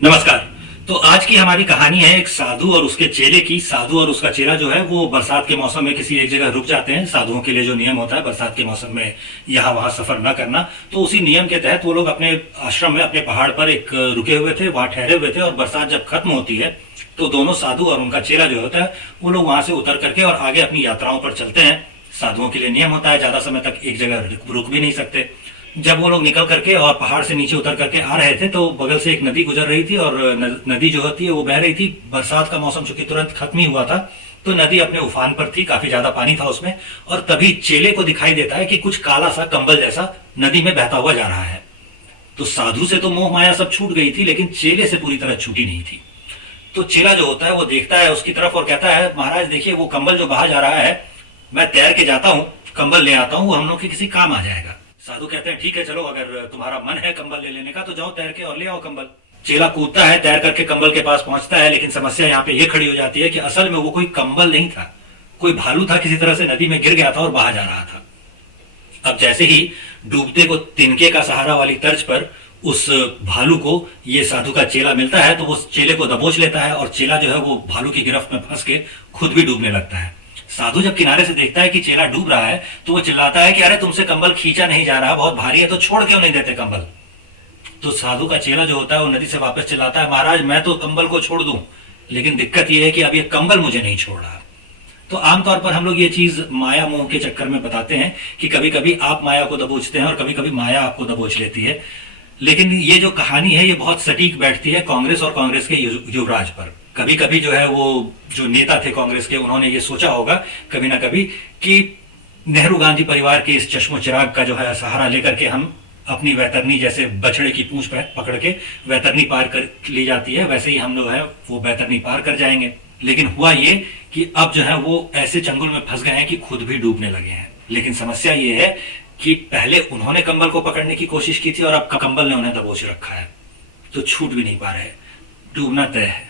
नमस्कार। तो आज की हमारी कहानी है एक साधु और उसके चेले की। साधु और उसका चेला जो है वो बरसात के मौसम में किसी एक जगह रुक जाते हैं। साधुओं के लिए जो नियम होता है बरसात के मौसम में यहाँ वहां सफर न करना, तो उसी नियम के तहत वो लोग अपने आश्रम में अपने पहाड़ पर एक रुके हुए थे, वहां ठहरे हुए थे। और बरसात जब खत्म होती है तो दोनों साधु और उनका चेला जो होता है वो लोग वहां से उतर करके और आगे अपनी यात्राओं पर चलते हैं। साधुओं के लिए नियम होता है ज्यादा समय तक एक जगह रुक भी नहीं सकते। जब वो लोग निकल करके और पहाड़ से नीचे उतर करके आ रहे थे तो बगल से एक नदी गुजर रही थी और नदी जो होती है वो बह रही थी। बरसात का मौसम चूंकि तुरंत खत्म ही हुआ था तो नदी अपने उफान पर थी, काफी ज्यादा पानी था उसमें। और तभी चेले को दिखाई देता है कि कुछ काला सा कंबल जैसा नदी में बहता हुआ जा रहा है। तो साधु से तो मोह माया सब छूट गई थी, लेकिन चेले से पूरी तरह छूटी नहीं थी। तो चेला जो होता है वो देखता है उसकी तरफ और कहता है, महाराज देखिए वो कंबल जो बहा जा रहा है, मैं तैर के जाता हूँ, कंबल ले आता हूँ, वो हम लोग के किसी काम आ जाएगा। साधु कहते हैं ठीक है चलो, अगर तुम्हारा मन है कंबल ले लेने का तो जाओ तैर के और ले आओ कंबल। चेला कूदता है, तैर करके कंबल के पास पहुंचता है। लेकिन समस्या यहाँ पे ये खड़ी हो जाती है कि असल में वो कोई कंबल नहीं था, कोई भालू था, किसी तरह से नदी में गिर गया था और बहा जा रहा था। अब जैसे ही डूबते को तिनके का सहारा वाली तर्ज पर उस भालू को ये साधु का चेला मिलता है तो वो चेले को दबोच लेता है और चेला जो है वो भालू की गिरफ्त में फंस के खुद भी डूबने लगता है। साधु जब किनारे से देखता है कि चेला डूब रहा है तो वो चिल्लाता है कि अरे तुमसे कंबल खींचा नहीं जा रहा, बहुत भारी है, तो छोड़ क्यों नहीं देते कंबल। तो साधु का चेला जो होता है वो नदी से वापस चिल्लाता है, महाराज मैं तो कंबल को छोड़ दूं, लेकिन दिक्कत यह है कि अब ये कंबल मुझे नहीं छोड़ रहा। तो आमतौर पर हम लोग ये चीज माया मोह के चक्कर में बताते हैं कि कभी कभी आप माया को दबोचते हैं और कभी कभी माया आपको दबोच लेती है। लेकिन ये जो कहानी है ये बहुत सटीक बैठती है कांग्रेस और कांग्रेस के युवराज पर। कभी कभी जो है वो जो नेता थे कांग्रेस के, उन्होंने ये सोचा होगा कभी ना कभी कि नेहरू गांधी परिवार के इस चश्मो चिराग का जो है सहारा लेकर के हम अपनी वैतरनी, जैसे बछड़े की पूंछ पकड़ के वैतरनी पार कर ली जाती है, वैसे ही हम लोग है वो वैतरनी पार कर जाएंगे। लेकिन हुआ ये कि अब जो है वो ऐसे चंगुल में फंस गए हैं कि खुद भी डूबने लगे हैं। लेकिन समस्या ये है कि पहले उन्होंने कंबल को पकड़ने की कोशिश की थी और अब कंबल ने उन्हें दबोच रखा है, तो छूट भी नहीं पा रहे, डूबना तय है।